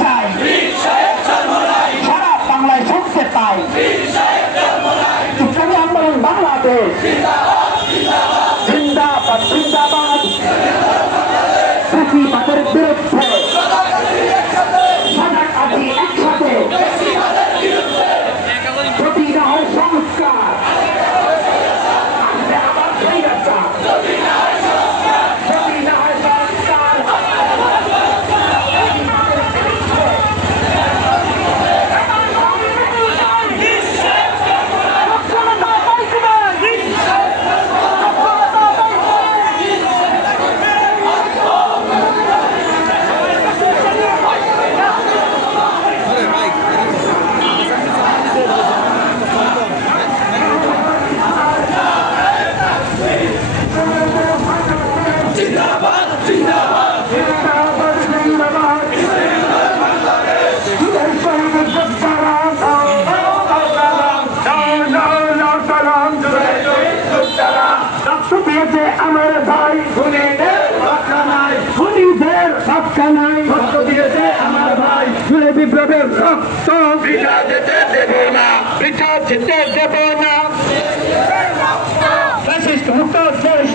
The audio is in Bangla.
চাই, সারা বাংলায় শুনতে পাই। ইসলামী আন্দোলন বাংলাদেশ জিন্দাবাদ জিন্দাবাদ। ফ্যাসিবাদের বিরুদ্ধে সজাগ আছি একসাথে, যদি না হয় সংস্কার আবার স্বৈরাচার, যদি না হয় সংস্কার আমার ভাই খুনিদের রক্ষা নাই, খুনিদের রক্ষা নাই, রক্ত দিয়েছে আমার ভাই, জুলাই বিপ্লবের রক্ত বৃথা যেতে দেব না, বৃথা যেতে দেব না। ফ্যাসিস্ট মুক্ত দেশ